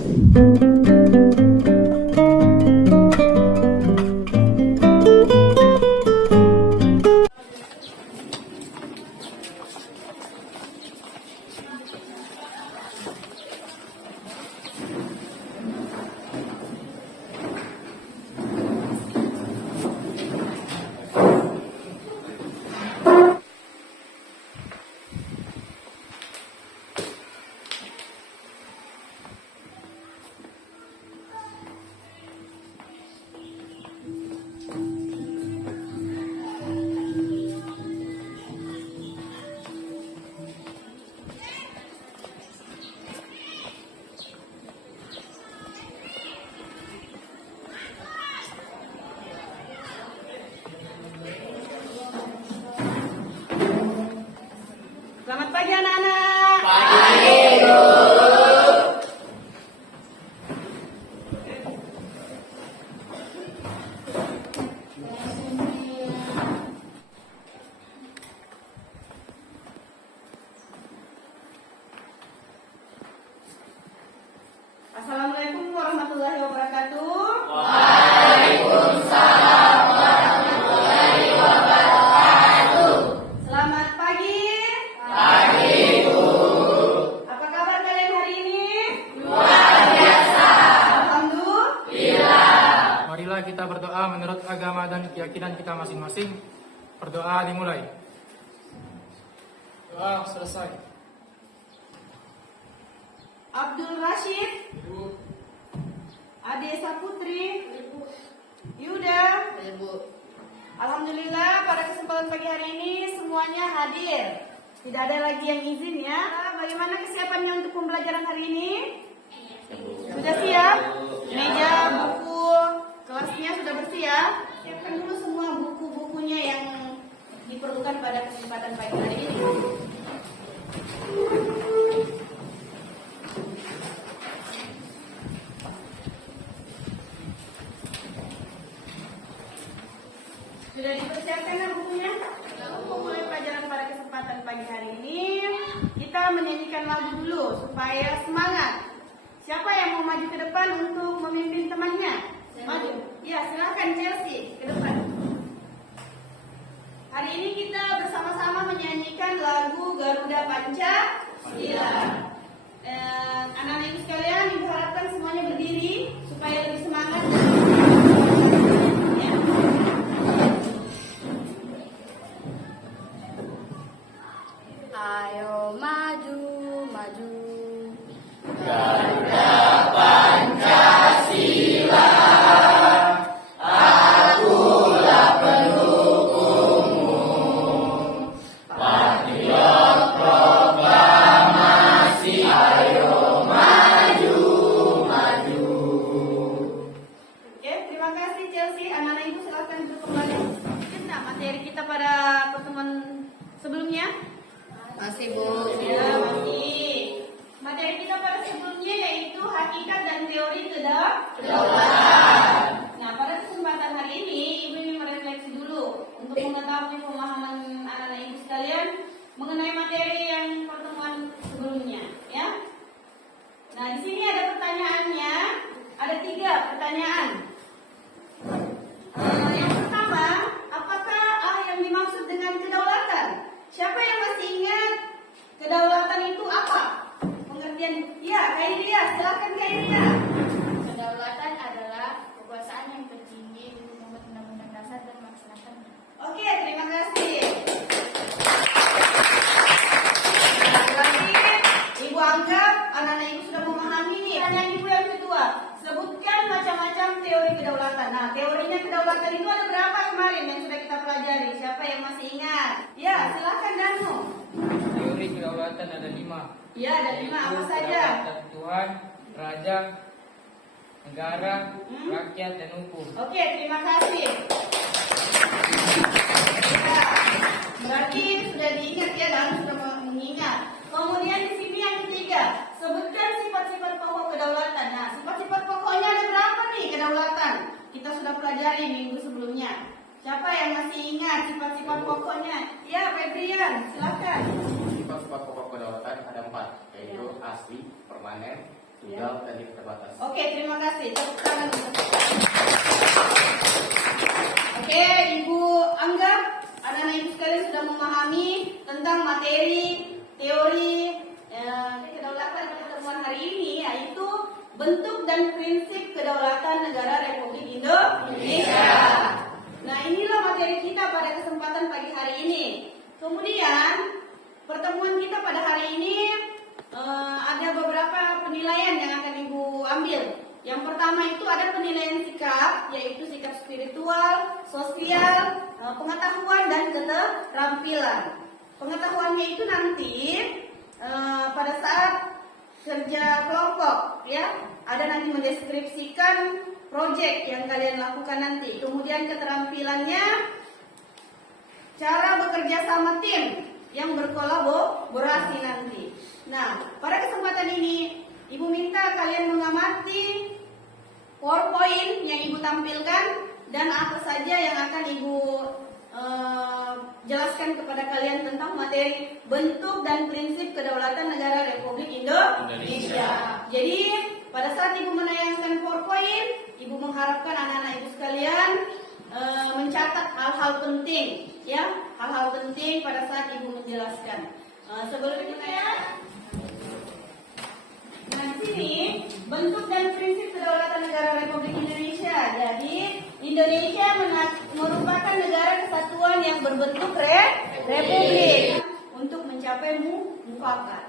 Selamat pagi anak-anak. Pagi, Bu. Assalamualaikum warahmatullahi wabarakatuh. Waalaikumsalam warahmatullahi wabarakatuh. Selamat pagi. Pagi, Bu. Apa kabar kalian hari ini? Luar biasa. Alhamdulillah. Marilah kita berdoa menurut agama dan keyakinan kita masing-masing. Berdoa dimulai. Doa selesai. Abdul Rashid, Ade Saputri, Yuda. Alhamdulillah pada kesempatan pagi hari ini semuanya hadir. Tidak ada lagi yang izin ya. Bagaimana kesiapannya untuk pembelajaran hari ini? Sudah siap? Meja, buku, kelasnya sudah bersih ya? Siapkan dulu semua buku-bukunya yang diperlukan pada kesempatan pagi hari ini. Sudah dipersiapkan kan bukunya? Untuk mulai pelajaran pada kesempatan pagi hari ini, kita menyanyikan lagu dulu supaya semangat. Siapa yang mau maju ke depan untuk memimpin temannya? Maju. Ya, silakan Chelsea ke depan. Hari ini kita bersama-sama menyanyikan lagu Garuda Pancasila. Anak-anak ibu sekalian, ibu harapkan semuanya berdiri supaya lebih semangat. Ya. Ayo maju, maju. Garuda Pancasila, akulah pendukungmu. Patriot proklamasi, ayo maju, maju. Oke, terima kasih Chelsea. Anak-anak ibu silakan duduk kembali. Nah, materi kita pada pertemuan sebelumnya. Masih, Bu. Ya, masih. Materi kita pada sebelumnya yaitu hakikat dan teori kedaulatan. Nah, pada kesempatan hari ini ibu ingin merefleksi dulu untuk mengetahui pemahaman anak-anak ibu sekalian mengenai materi yang pertemuan sebelumnya, ya. Nah, di sini ada pertanyaannya, ada 3 pertanyaan. Yang pertama, apakah yang dimaksud dengan kedaulatan? Siapa yang masih ingat kedaulatan itu apa? Pengertian? Ya, Kairia, silakan Kairia. Kedaulatan adalah kekuasaan yang tertinggi untuk membuat undang-undang dasar dan melaksanakannya. Oke, terima kasih. Nah, berarti ibu anggap anak-anak ibu sudah memahami nih. Pertanyaan ibu yang kedua, sebutkan macam-macam teori kedaulatan. Nah, teorinya kedaulatan itu ada berapa kemarin yang sudah kita pelajari? Siapa yang masih ingat? Ya, silakan Danu. Teori kedaulatan ada 5. Ya, ada 5 apa saja? Kedaulatan Tuhan, Raja, negara, rakyat, dan hukum. Oke, terima kasih. Ya, berarti sudah diingat ya dan sudah mengingat. Kemudian di sini yang ketiga, sebutkan sifat-sifat pokok kedaulatan. Nah, sifat-sifat pokoknya ada berapa nih kedaulatan? Kita sudah pelajari minggu sebelumnya. Siapa yang masih ingat sifat-sifat pokoknya? Ya, Febrian, silakan. Sifat-sifat pokok kedaulatan ada 4, yaitu asli, permanen, Tunggal tadi terbatas. Oke, terima kasih. Tepuk tangan untuk kita. Oke, Ibu anggap anak-anak Ibu sekalian sudah memahami tentang materi, teori, kedaulatan pertemuan hari ini, yaitu bentuk dan prinsip kedaulatan negara Republik Indonesia. Nah, inilah materi kita pada kesempatan pagi hari ini. Kemudian, pertemuan kita pada hari ini ada beberapa penilaian yang akan Ibu ambil. Yang pertama itu ada penilaian sikap, yaitu sikap spiritual, sosial, pengetahuan dan keterampilan. Pengetahuannya itu nanti pada saat kerja kelompok, ya, ada nanti mendeskripsikan proyek yang kalian lakukan nanti. Kemudian keterampilannya cara bekerja sama tim yang berkolaborasi nanti. Nah, pada kesempatan ini Ibu minta kalian mengamati PowerPoint yang Ibu tampilkan dan apa saja yang akan Ibu jelaskan kepada kalian tentang materi bentuk dan prinsip kedaulatan negara Republik Indonesia. Jadi pada saat Ibu menayangkan PowerPoint, Ibu mengharapkan anak-anak Ibu sekalian mencatat hal-hal penting, ya, hal-hal penting pada saat Ibu menjelaskan. Sebelum kita nah, di sini bentuk dan prinsip kedaulatan negara Republik Indonesia. Jadi Indonesia merupakan negara kesatuan yang berbentuk republik untuk mencapai mufakat.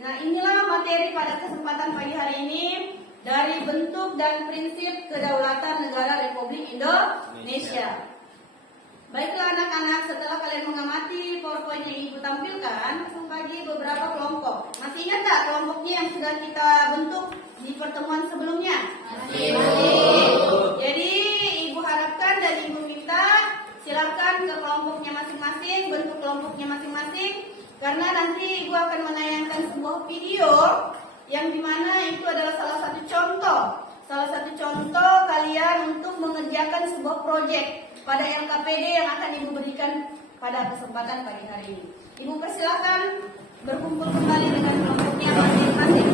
Nah, inilah materi pada kesempatan pagi hari ini dari bentuk dan prinsip kedaulatan negara Republik Indonesia. Baiklah anak-anak, setelah kalian mengamati PowerPoint yang Ibu tampilkan, bagi beberapa kelompok. Masih ingat tak kelompoknya yang sudah kita bentuk di pertemuan sebelumnya? Masih. Jadi Ibu harapkan dan Ibu minta silakan ke kelompoknya masing-masing, bentuk kelompoknya masing-masing, karena nanti Ibu akan menayangkan sebuah video yang dimana itu adalah salah satu contoh kalian untuk mengerjakan sebuah proyek pada LKPD yang akan Ibu berikan pada kesempatan pagi hari ini. Ibu persilakan berkumpul kembali dengan kelompoknya masing-masing.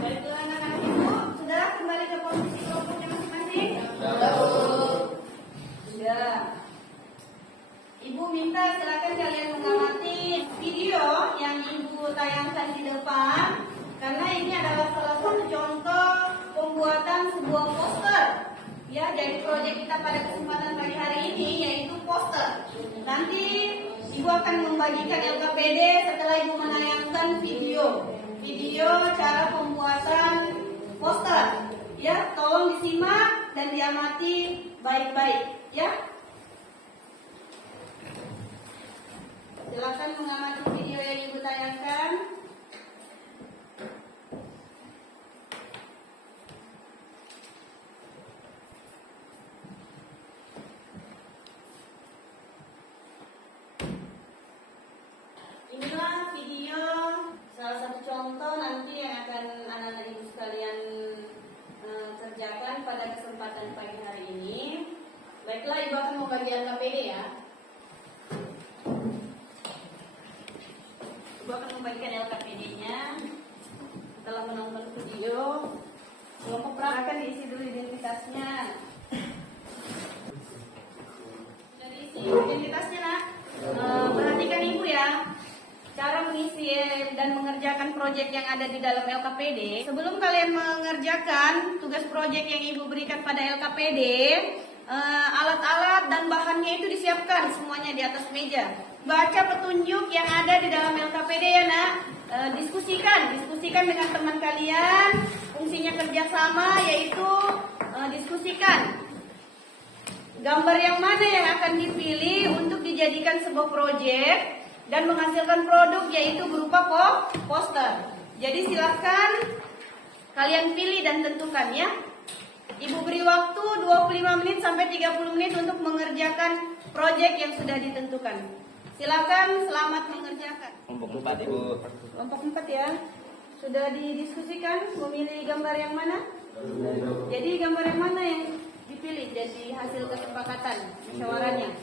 Baiklah anak-anak Ibu, sudah kembali ke posisi kelompoknya masing-masing? Sudah. Ibu minta silakan kalian mengamati video yang Ibu tayangkan di depan, karena ini adalah salah satu contoh pembuatan sebuah poster. Ya, jadi proyek kita pada kesempatan pagi hari ini yaitu poster. Nanti Ibu akan membagikan LKPD setelah Ibu menayangkan video cara pembuatan poster. Ya, tolong disimak dan diamati baik-baik. Ya, silakan mengamati video yang Ibu tayangkan. Inilah video salah satu contoh nanti yang akan anak-anak Ibu sekalian kerjakan pada kesempatan pagi hari ini. Baiklah, Ibu akan membagi LKPD ya. Ibu akan membagikan LKPD-nya setelah menonton video. Kelompok akan diisi dulu identitasnya. Sudah diisi identitasnya, nak? Perhatikan Ibu ya, cara mengisi dan mengerjakan proyek yang ada di dalam LKPD. Sebelum kalian mengerjakan tugas proyek yang Ibu berikan pada LKPD, alat-alat dan bahannya itu disiapkan semuanya di atas meja. Baca petunjuk yang ada di dalam LKPD ya nak. Diskusikan dengan teman kalian. Fungsinya kerjasama yaitu diskusikan gambar yang mana yang akan dipilih untuk dijadikan sebuah proyek dan menghasilkan produk yaitu berupa poster. Jadi silakan kalian pilih dan tentukan ya. Ibu beri waktu 25 menit sampai 30 menit untuk mengerjakan proyek yang sudah ditentukan. Silakan, selamat mengerjakan. Kelompok 4 Ibu. Kelompok 4 ya. Sudah didiskusikan memilih gambar yang mana? Jadi gambar yang mana yang dipilih jadi hasil kesepakatan musyawarahnya?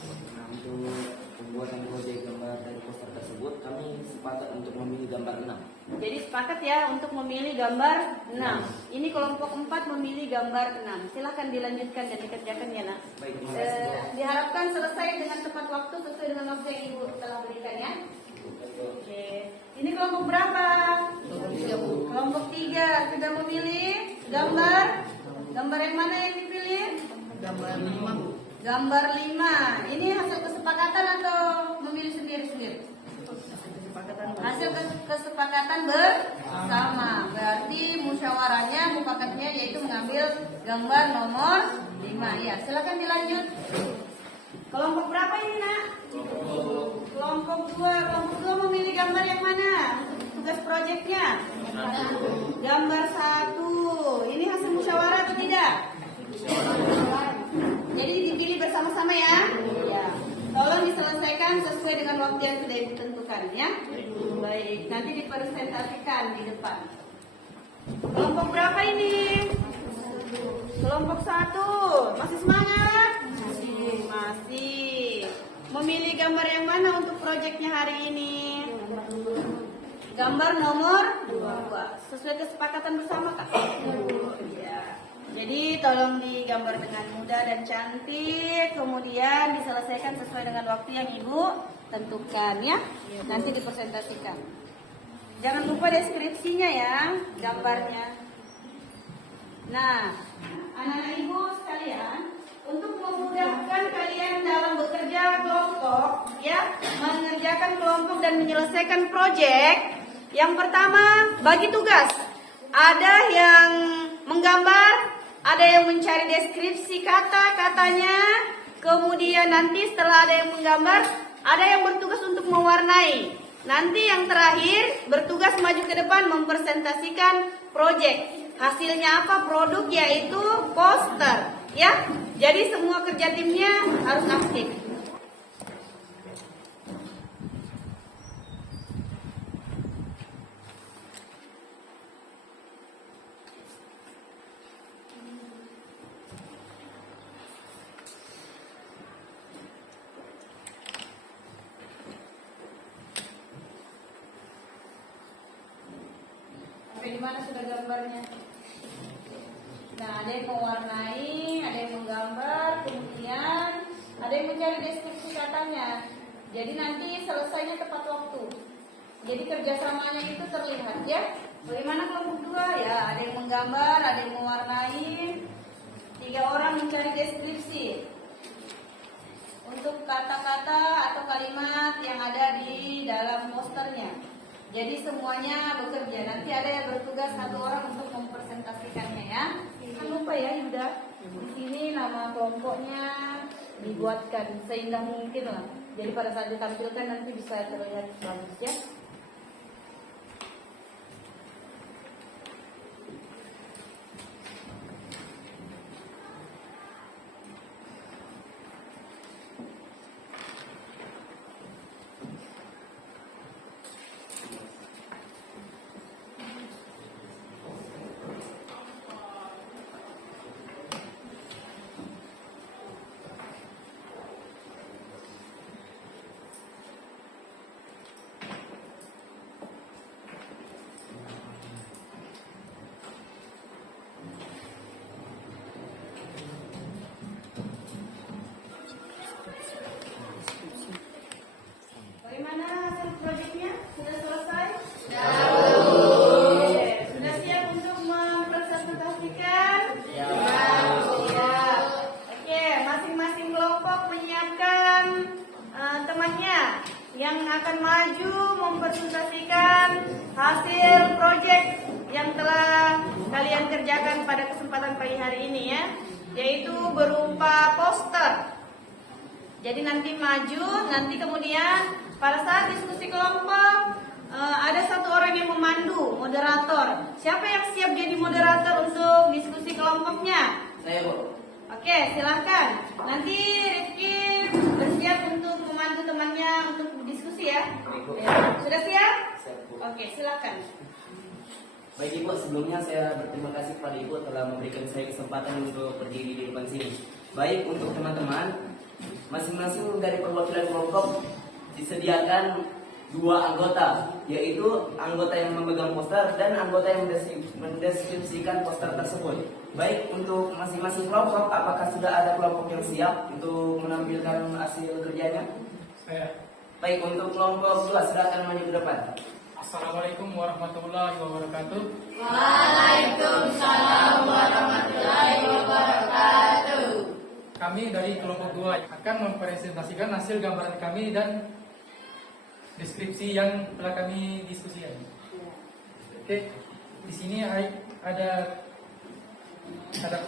Untuk pembuatan proyek gambar dari poster tersebut, kami sepakat untuk memilih gambar 6. Jadi sepakat ya untuk memilih gambar 6. Ini kelompok 4 memilih gambar 6. Silahkan dilanjutkan dan dikerjakan ya nak. Baik, terima kasih Bu. Diharapkan selesai dengan tepat waktu sesuai dengan waktu yang ibu telah berikan ya. Oke. Ini kelompok berapa? Kelompok 3 sudah memilih gambar. Gambar yang mana yang dipilih? Gambar 5. Ini hasil kesepakatan atau memilih sendiri-sendiri? Hasil kesepakatan bersama. Berarti musyawarahnya, mufakatnya yaitu mengambil gambar nomor 5. Ya, silakan dilanjut. Kelompok berapa ini nak? Kelompok 2. Kelompok 2 memilih gambar yang mana? Untuk tugas proyeknya? Gambar 1. Ini hasil musyawarah atau tidak? Jadi dipilih bersama-sama ya? Ya. Tolong diselesaikan sesuai dengan waktu yang sudah ditentukan ya. Baik, nanti dipresentasikan di depan. Kelompok berapa ini? Kelompok 1. Masih semangat? Masih. Memilih gambar yang mana untuk proyeknya hari ini? Gambar nomor 2. Sesuai kesepakatan bersama Kak? Ya. Jadi tolong digambar dengan mudah dan cantik, kemudian diselesaikan sesuai dengan waktu yang Ibu tentukan ya. Nanti dipresentasikan. Jangan lupa deskripsinya ya, gambarnya. Nah, anak-anak Ibu sekalian, untuk memudahkan kalian dalam bekerja kelompok, ya, mengerjakan kelompok dan menyelesaikan proyek, yang pertama bagi tugas. Ada yang menggambar, ada yang mencari deskripsi kata-katanya, kemudian nanti setelah ada yang menggambar, ada yang bertugas untuk mewarnai. Nanti yang terakhir bertugas maju ke depan mempresentasikan proyek. Hasilnya apa? Produk yaitu poster, ya. Jadi semua kerja timnya harus aktif. Di mana sudah gambarnya? Nah, ada yang mewarnai, ada yang menggambar, kemudian ada yang mencari deskripsi katanya. Jadi nanti selesainya tepat waktu. Jadi kerjasamanya itu terlihat ya. Bagaimana kelompok 2 ya? Ada yang menggambar, ada yang mewarnai, 3 orang mencari deskripsi untuk kata-kata atau kalimat yang ada di dalam posternya. Jadi semuanya bekerja. Nanti ada yang bertugas 1 orang untuk mempresentasikannya ya. Jangan lupa ya Yuda. Di sini nama kelompoknya dibuatkan seindah mungkin lah. Jadi pada saat ditampilkan nanti bisa terlihat bagus ya. Bagaimana hasil proyeknya? Sudah selesai? Oke. Sudah siap untuk mempresentasikan? Siap. Oke, masing-masing kelompok menyiapkan temannya yang akan maju mempresentasikan hasil proyek yang telah kalian kerjakan pada kesempatan pagi hari ini ya, yaitu berupa poster. Jadi nanti maju, nanti kemudian pada saat diskusi kelompok ada 1 orang yang memandu, moderator. Siapa yang siap jadi moderator untuk diskusi kelompoknya? Saya Bu. Oke, silahkan. Nanti Rifki bersiap untuk memandu temannya untuk diskusi ya. Ya. Sudah siap? Siap Bu. Oke, silahkan. Baik Ibu, sebelumnya saya berterima kasih kepada Ibu telah memberikan saya kesempatan untuk berdiri di depan sini. Baik, untuk teman-teman, masing-masing dari perwakilan kelompok disediakan dua anggota, yaitu anggota yang memegang poster dan anggota yang mendeskripsikan poster tersebut. Baik, untuk masing-masing kelompok, apakah sudah ada kelompok yang siap untuk menampilkan hasil kerjanya? Saya. Baik, untuk kelompok 2 silakan maju ke depan. Assalamualaikum warahmatullahi wabarakatuh. Waalaikumsalam warahmatullahi wabarakatuh. Kami dari kelompok 2 akan mempresentasikan hasil gambaran kami dan deskripsi yang telah kami diskusikan. Oke, di sini ada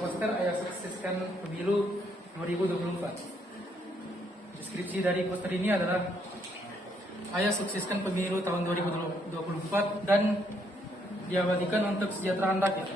poster Ayo Sukseskan Pemilu 2024. Deskripsi dari poster ini adalah Ayo sukseskan pemilu tahun 2024 dan diabadikan untuk kesejahteraan rakyat.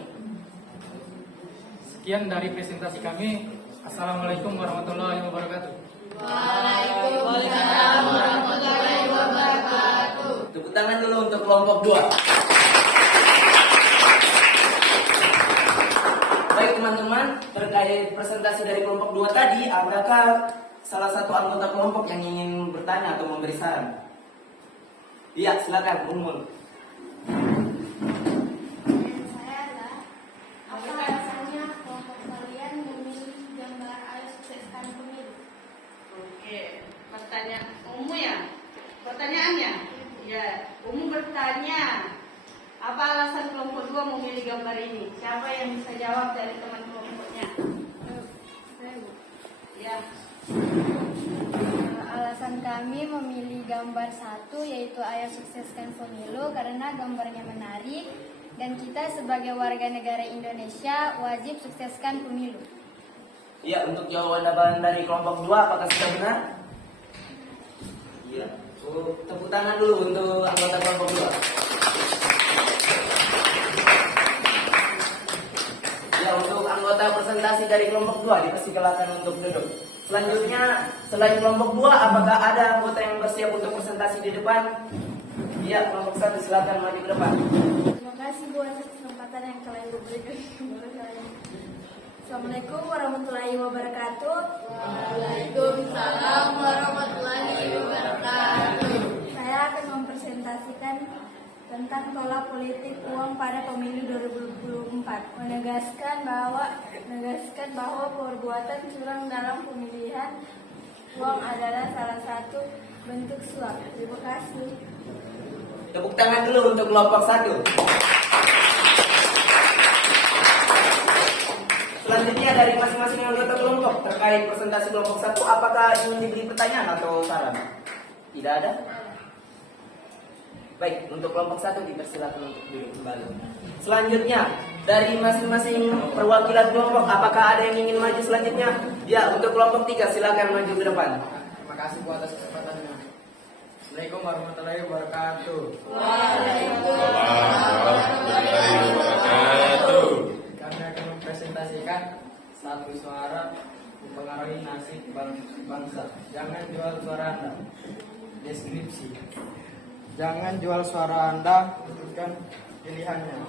Sekian dari presentasi kami. Assalamualaikum warahmatullahi wabarakatuh. Waalaikumsalam warahmatullahi wabarakatuh. Tepuk tangan dulu untuk kelompok 2. Baik teman-teman, terkait presentasi dari kelompok 2 tadi, adakah salah satu anggota kelompok yang ingin bertanya atau memberi saran? Iya, silakan, Umul. Saya adalah, apa alasannya kelompok kalian memilih gambar Ayo Sukseskan Pemilu? Oke, pertanyaannya, ya, Umum bertanya, apa alasan kelompok 2 memilih gambar ini? Siapa yang bisa jawab dari teman kelompoknya? Ya, Alasan kami memilih gambar 1 yaitu Ayo Sukseskan Pemilu karena gambarnya menarik dan kita sebagai warga negara Indonesia wajib sukseskan pemilu. Iya, untuk jawaban dari kelompok 2 apakah sudah benar? Iya. Tepuk tangan dulu untuk anggota kelompok 2. Ya, untuk anggota presentasi dari kelompok 2 dipersilakan untuk duduk. Selanjutnya, selain kelompok 2, apakah ada anggota yang bersiap untuk presentasi di depan? Iya, kelompok 1 silakan maju ke depan. Terima kasih buat kesempatan yang kalian berikan kepada saya. Assalamualaikum warahmatullahi wabarakatuh. Waalaikumsalam warahmatullahi wabarakatuh. Saya akan mempresentasikan tentang pola politik uang pada pemilu 2024, menegaskan bahwa perbuatan curang dalam pemilihan uang adalah salah satu bentuk suap. Terima kasih. Tepuk tangan dulu untuk kelompok 1. Selanjutnya dari masing-masing anggota kelompok terkait presentasi kelompok 1, apakah ingin diberi pertanyaan atau saran? Tidak ada? Baik, untuk kelompok 1 dipersilakan untuk duduk kembali. Selanjutnya, dari masing-masing perwakilan kelompok, apakah ada yang ingin maju selanjutnya? Ya, untuk kelompok 3 silakan maju ke depan. Terima kasih Bu atas kesempatannya. Assalamualaikum warahmatullahi wabarakatuh. Kami akan mempresentasikan satu suara mempengaruhi nasib bangsa. Jangan jual suara Anda. Deskripsi. Jangan jual suara Anda, tentukan pilihannya.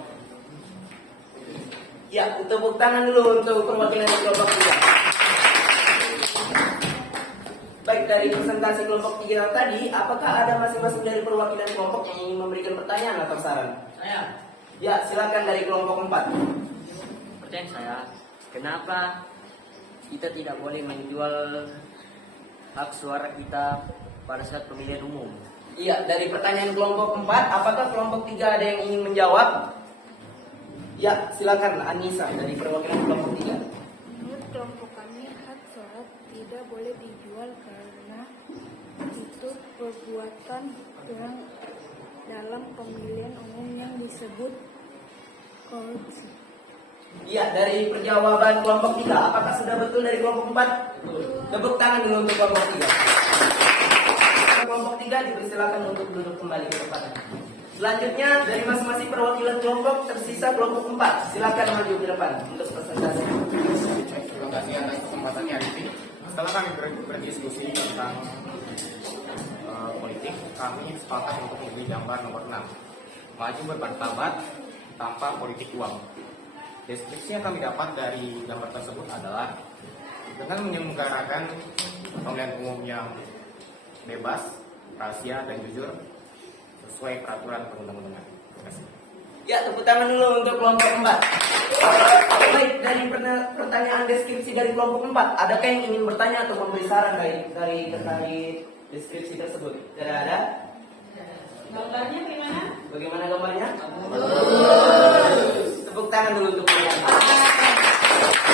Ya, tepuk tangan dulu untuk perwakilan kelompok 3. Baik, dari presentasi kelompok 3 tadi, apakah ada masing-masing dari perwakilan kelompok yang ingin memberikan pertanyaan atau saran? Saya, Ya, silakan dari kelompok 4. pertanyaan saya, kenapa kita tidak boleh menjual hak suara kita pada saat pemilihan umum? Iya, dari pertanyaan kelompok 4, apakah kelompok 3 ada yang ingin menjawab? Ya, silakan Anissa dari perwakilan kelompok 3. Menurut kelompok kami, hak suara tidak boleh dijual karena itu perbuatan curang dalam pemilihan umum yang disebut korupsi. Iya, dari perjawaban kelompok 3, apakah sudah betul dari kelompok 4? Tepuk tangan dulu untuk kelompok 3. Kelompok 3 dipersilakan untuk duduk kembali ke depan. Selanjutnya, dari masing-masing perwakilan kelompok tersisa kelompok 4. Silakan maju ke depan untuk presentasi. Terima kasih atas kesempatannya hari ini. Setelah kami berdiskusi tentang politik, kami sepakat untuk memilih gambar nomor 6. Maju bermartabat tanpa politik uang. Deskripsi yang kami dapat dari gambar tersebut adalah dengan menyelenggarakan pemilihan umum yang bebas, rahasia, dan jujur, sesuai peraturan perundang-undangan. Terima kasih. Ya, tepuk tangan dulu untuk kelompok 4. Baik, dari pertanyaan deskripsi dari kelompok 4, adakah yang ingin bertanya atau memberi saran terkait deskripsi tersebut? Tidak ada? Gambarnya bagaimana? Bagaimana gambarnya? Tepuk tangan dulu untuk kalian.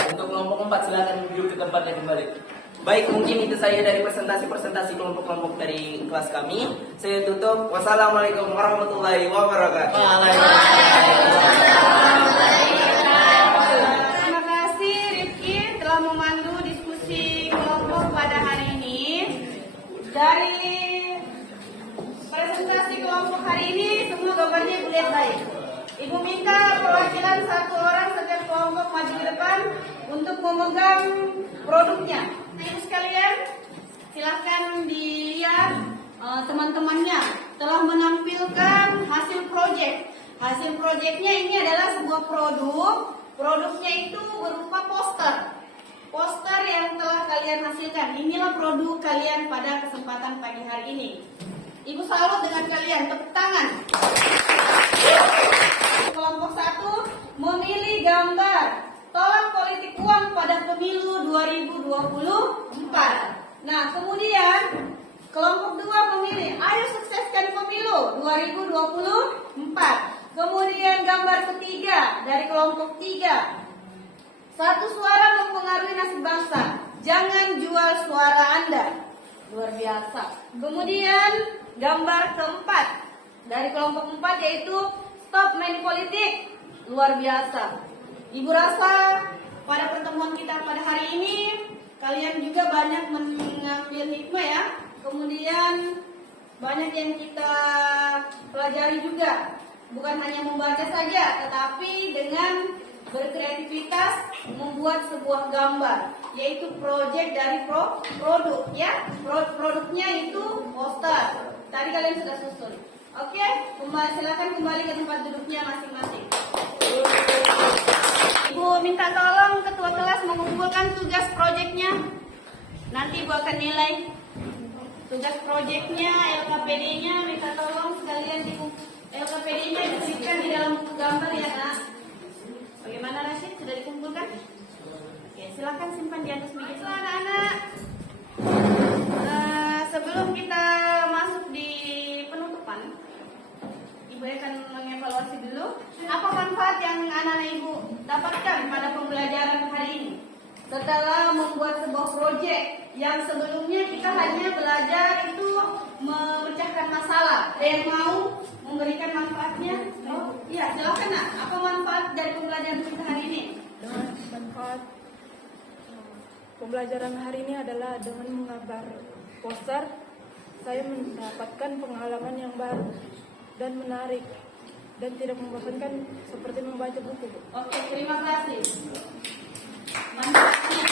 Untuk kelompok 4, silakan duduk ke tempatnya kembali. Baik, mungkin itu saya dari presentasi kelompok-kelompok dari kelas kami. Saya tutup. Wassalamualaikum warahmatullahi wabarakatuh. Terima kasih Rifki telah memandu diskusi kelompok pada hari ini. Dari presentasi kelompok hari ini semua gambarnya Ibu lihat baik. Ibu minta perwakilan satu orang setiap kelompok maju ke depan untuk memegang produknya. Nah, Ibu sekalian, silahkan dilihat teman-temannya telah menampilkan hasil proyek. Hasil proyeknya ini adalah sebuah produk. Produknya itu berupa poster. Poster yang telah kalian hasilkan. Inilah produk kalian pada kesempatan pagi hari ini. Ibu salut dengan kalian, tepuk tangan. Kelompok 1 memilih gambar tolak politik uang pada pemilu 2024. Nah, kemudian kelompok 2 memilih ayo sukseskan pemilu 2024. Kemudian gambar ketiga dari kelompok 3. Satu suara mempengaruhi nasib bangsa. Jangan jual suara Anda. Luar biasa. Kemudian gambar keempat dari kelompok 4 yaitu stop main politik. Luar biasa. Ibu rasa pada pertemuan kita pada hari ini kalian juga banyak mengambil hikmah ya. Kemudian banyak yang kita pelajari juga. Bukan hanya membaca saja, tetapi dengan berkreativitas membuat sebuah gambar, yaitu proyek dari produk ya. Produknya itu poster. Tadi kalian sudah susun. Oke, silakan kembali ke tempat duduknya masing-masing. Ibu minta tolong ketua kelas mengumpulkan tugas proyeknya. Nanti Ibu akan nilai tugas proyeknya, LKPD-nya. Minta tolong sekalian LKPD-nya diberikan di dalam buku gambar ya nak. Bagaimana Rashid? Sudah dikumpulkan? Oke, silakan simpan di atas meja. Anak-anak, sebelum kita masuk di penutupan, Ibu akan mengevaluasi dulu apa manfaat yang anak-anak Ibu dapatkan pada pembelajaran hari ini setelah membuat sebuah proyek yang sebelumnya kita hanya belajar itu memecahkan masalah. Ada yang mau memberikan manfaatnya? Oh, iya, silakan nak. Apa manfaat dari pembelajaran kita hari ini? Manfaat pembelajaran hari ini adalah dengan menggambar poster, saya mendapatkan pengalaman yang baru dan menarik dan tidak membosankan seperti membaca buku. Oke, terima kasih. Manfaatnya.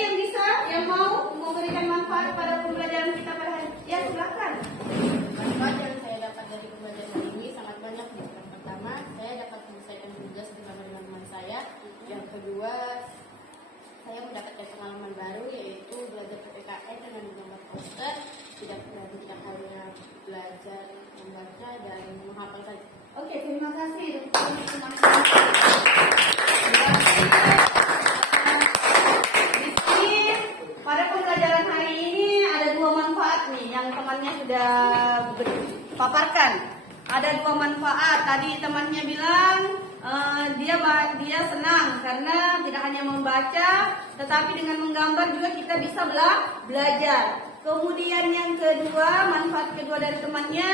Yang bisa, yang mau memberikan manfaat pada pembelajaran kita pada hari ini? Ya, silakan. Manfaat yang saya dapat dari pembelajaran hari ini sangat banyak. Yang pertama, saya dapat menyelesaikan tugas bersama dengan teman saya. Yang kedua, saya mendapatkan pengalaman baru yaitu belajar PPKN dengan menggambar poster. Tidak hanya belajar membaca dan menghafal saja. Oke, terima kasih. Pada pembelajaran hari ini ada dua manfaat nih yang temannya sudah paparkan. Ada dua manfaat. Tadi temannya bilang dia senang karena tidak hanya membaca, tetapi dengan menggambar juga kita bisa belajar. Kemudian yang kedua, manfaat kedua dari temannya,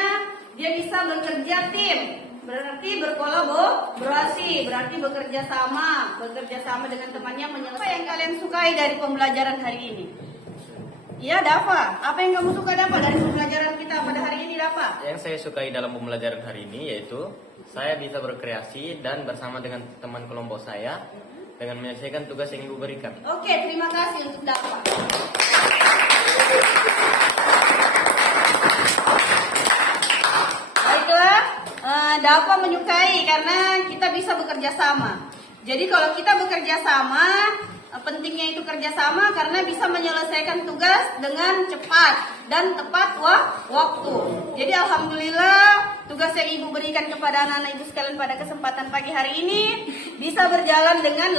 dia bisa bekerja tim. Berarti berkolaborasi, berarti bekerja sama dengan temannya menyelesaikan. Apa yang kalian sukai dari pembelajaran hari ini? Iya, Dafa. Apa yang kamu suka Dafa dari pembelajaran kita pada hari ini, Dafa? Yang saya sukai dalam pembelajaran hari ini yaitu saya bisa berkreasi dan bersama dengan teman kelompok saya dengan menyelesaikan tugas yang Ibu berikan. Oke, terima kasih untuk Dafa. Baiklah, Dafa menyukai karena kita bisa bekerja sama. Jadi kalau kita bekerja sama, pentingnya itu kerjasama karena bisa menyelesaikan tugas dengan cepat dan tepat waktu. Jadi alhamdulillah tugas yang Ibu berikan kepada anak-anak Ibu sekalian pada kesempatan pagi hari ini bisa berjalan dengan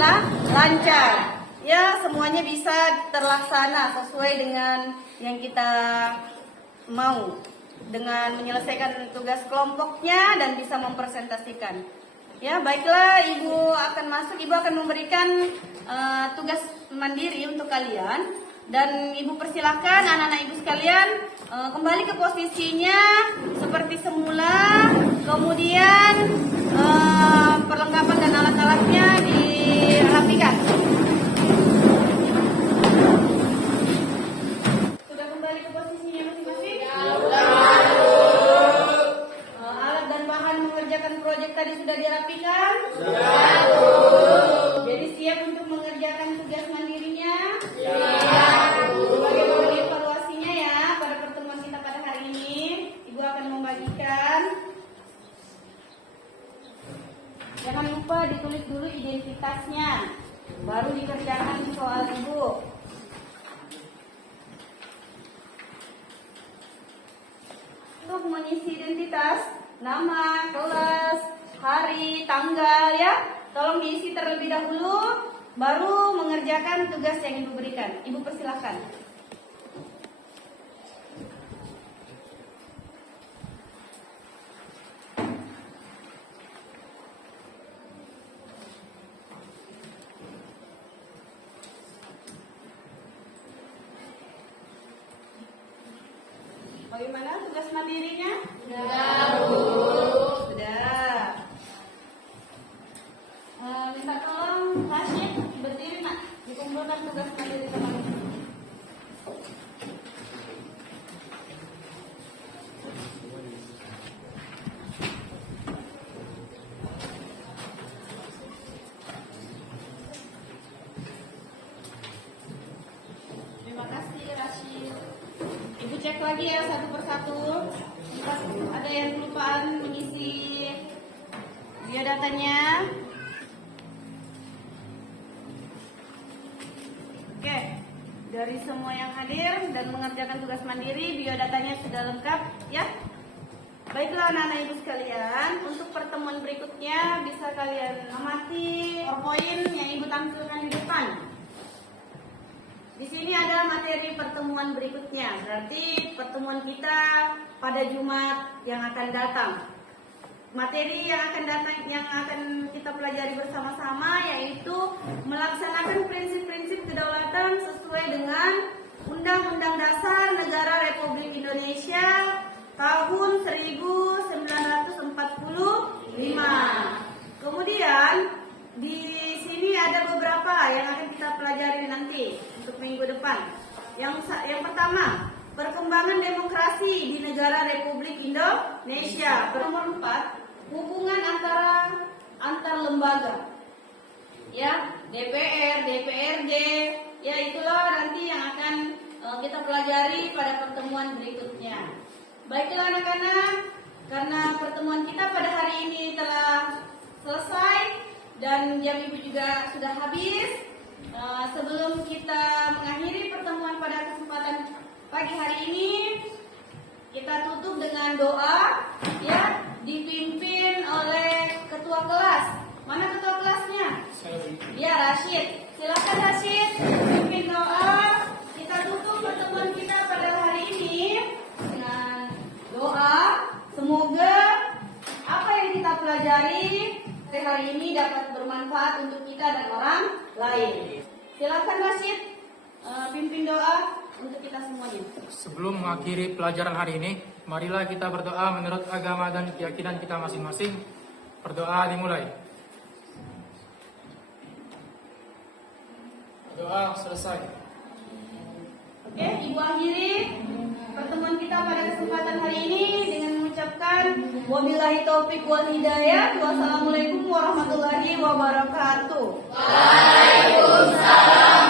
lancar. Ya, semuanya bisa terlaksana sesuai dengan yang kita mau, dengan menyelesaikan tugas kelompoknya dan bisa mempresentasikan. Ya, baiklah, Ibu akan masuk, Ibu akan memberikan tugas mandiri untuk kalian. Dan Ibu persilahkan anak-anak Ibu sekalian kembali ke posisinya seperti semula. Kemudian perlengkapan dan alat-alatnya dirapikan. Sudah kembali ke posisinya masing-masing? Alat dan bahan mengerjakan proyek tadi sudah dirapikan? Jadi siap untuk mengerjakan tugas mandirinya? Sebagai bahan evaluasinya ya pada pertemuan kita pada hari ini, Ibu akan membagikan. Jangan lupa ditulis dulu identitasnya, baru dikerjakan soal Ibu. Untuk mengisi identitas, nama, kelas, hari, tanggal ya, tolong diisi terlebih dahulu, baru mengerjakan tugas yang Ibu berikan. Ibu persilahkan. Bagaimana tugas mandirinya? Sudah. Minta tolong Rashid berdiri nak, dikumpulkan tugas mandiri teman-teman. Terima kasih Rashid. Ibu cek lagi ya satu persatu. Jika ada yang kelupaan mengisi biodatanya. Oke, dari semua yang hadir dan mengerjakan tugas mandiri, biodatanya sudah lengkap ya. Baiklah anak-anak Ibu sekalian, untuk pertemuan berikutnya bisa kalian amati PowerPoint yang Ibu tampilkan di depan. Di sini ada materi pertemuan berikutnya, berarti pertemuan kita pada Jumat yang akan datang. Materi yang akan kita pelajari bersama-sama yaitu melaksanakan prinsip-prinsip kedaulatan sesuai dengan Undang-Undang Dasar Negara Republik Indonesia tahun 1945. Kemudian di sini ada beberapa yang akan kita pelajari nanti untuk minggu depan. Yang pertama, perkembangan demokrasi di negara Republik Indonesia. Nomor 4, hubungan antar lembaga. Ya, DPR, DPRD, ya itulah nanti yang akan kita pelajari pada pertemuan berikutnya. Baiklah anak-anak, karena pertemuan kita pada hari ini telah selesai dan jam Ibu juga sudah habis. Sebelum kita mengakhiri pertemuan pada kesempatan pagi hari ini, kita tutup dengan doa ya, dipimpin oleh ketua kelas. Mana ketua kelasnya? Ya, Rashid. Silakan Rashid, pimpin doa. Kita tutup pertemuan kita pada hari ini dengan doa. Semoga apa yang kita pelajari hari ini dapat bermanfaat untuk kita dan orang lain. Silakan Rashid, pimpin doa untuk kita semuanya. Sebelum mengakhiri pelajaran hari ini, marilah kita berdoa menurut agama dan keyakinan kita masing-masing. Berdoa dimulai. Doa selesai. Oke, Ibu akhiri pertemuan kita pada kesempatan hari ini dengan mengucapkan wabillahi taufik wal hidayah. Wassalamualaikum warahmatullahi wabarakatuh. Waalaikumsalam